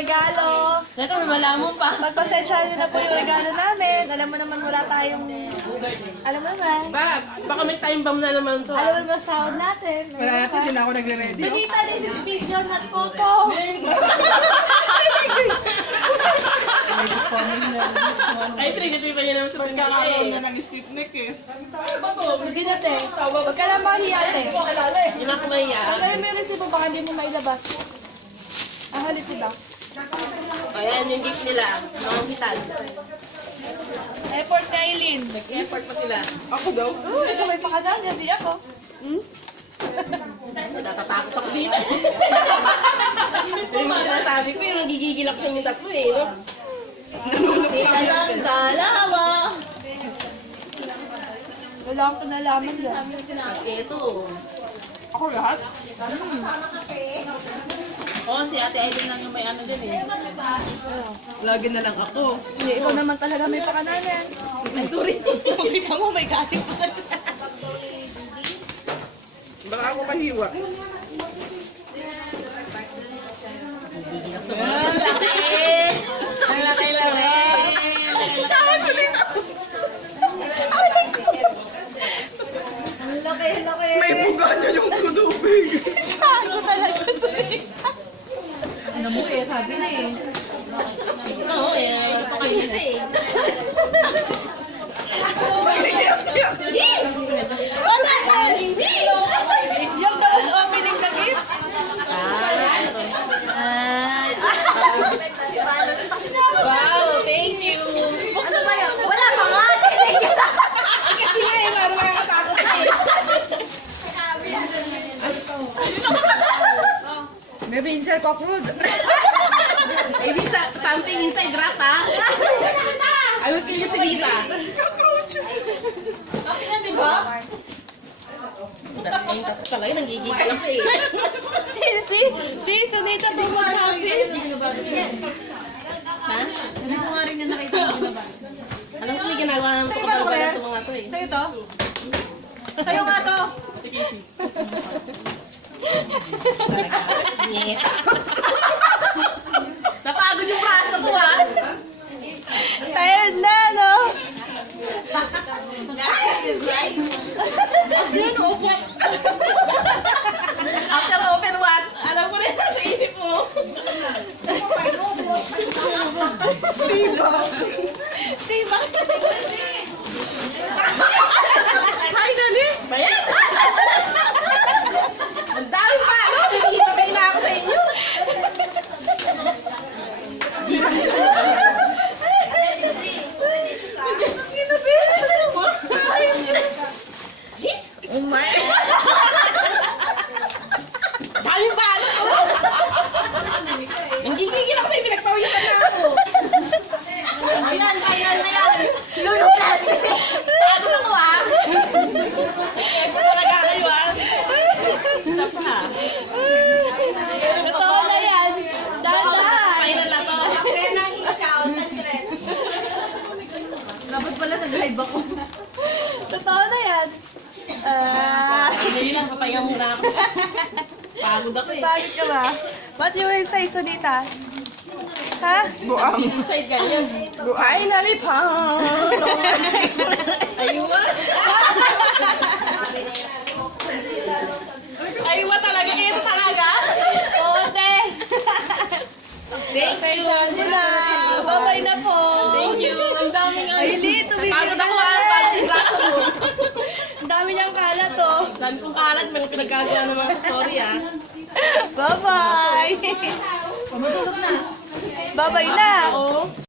regalo. Ito, malaman pa. Pagpasensyahan niyo na po yung regalo namin. Alam mo naman wala tayong... Alam mo naman. Baka may time bomb na naman to. Alam mo naman sahod natin. Wala natin, hindi na ako nagre-ready. Sugita, this is video, not photo. Ay, pinagatipan niya naman sa Pagkakaroon sinigay. na ng stiff neck eh. Sugita, te. Huwag ka lang mahiya, te. Hindi na ako mahiya. Huwag kayo may resibo, baka hindi mo mailabas. Ah, halit diba? Ayan yung gift nila. Mga hitan. Effort ni Aileen. Nag-effort pa sila. Ako daw. Ikaw may pakadaan, hindi ako. Natatakot ako dito. Yung mga sinasabi ko, yung nagigigil ako sa inyong tatlo eh. No? Nanunok lang yan. Dalawa. Wala akong nalaman yan. Ito. Ako lahat? Oo, si Ate Aileen lang yung may ano din eh. Lagi na lang ako. Hindi, ikaw naman talaga may pakananan. Ay, sorry. Ikaw mo, may galit pa. Baka ako kahiwa. Nagigil ako sa mga laki. Ang laki-laki. Tawad ko din ako. Ang laki. May buga niya yung kudubig. Ako talaga sorry. Ano mo eh, sabi na eh. Oo, eh. Pakagita eh. Mag-iyak-iyak. Yung balas opening na gift? Wow, thank you. Ano ba yun? Wala pa nga! Kasi nga eh, parang nakakatakot eh. Maybe inside cockroach. Maybe something inside rat, ha? I will kill you, Sinita. Diba? Kayong tatlo talaga, nanggigigil ako eh. Si Sunita po mo sa office. Ha? Hindi ko nga rin na nakita ng labas. Alam ko may ginagawa naman ito kapag ito mga to eh. Sa'yo to? Sa'yo nga to? Nyet. Napagod yung braso ko ha. Tired na, no? Yun, opo. After open what? Alam ko na yun sa isip mo. Diba? Diba? Hi, Nani! Bayan! Ang dami pa! Nakikipatay na ako sa inyo. Oh my! Daming balot ko! Nanggigigil ako sa'yo, pinagpawisan na ako. Ayan, final na yan! Lulukan! Pagod ako ha! Effort talaga kayo ha! Isa pa. Totoo na yan! Dahan-dahan! Final na to. Dapat pala nag-live ako. Totoo na yan! Hindi lang, papahinga muna ako. Pagod ako eh. Bakit ka ba? What you will say, Sunita? Ha? Buang. Inside ganyan. Finally, pa! Aywa! Aywa talaga! Ito talaga! Ote! Thank you! na! Bye-bye na po! Thank you! Ang daming ano. Ay, hindi! Tumibig Pagod ako ha! Pagod yung braso mo. Ang dami niyang kalat, oh! Dami kong kalat, may pinagagawa ng mga story ha. Bye-bye! Bye-bye na!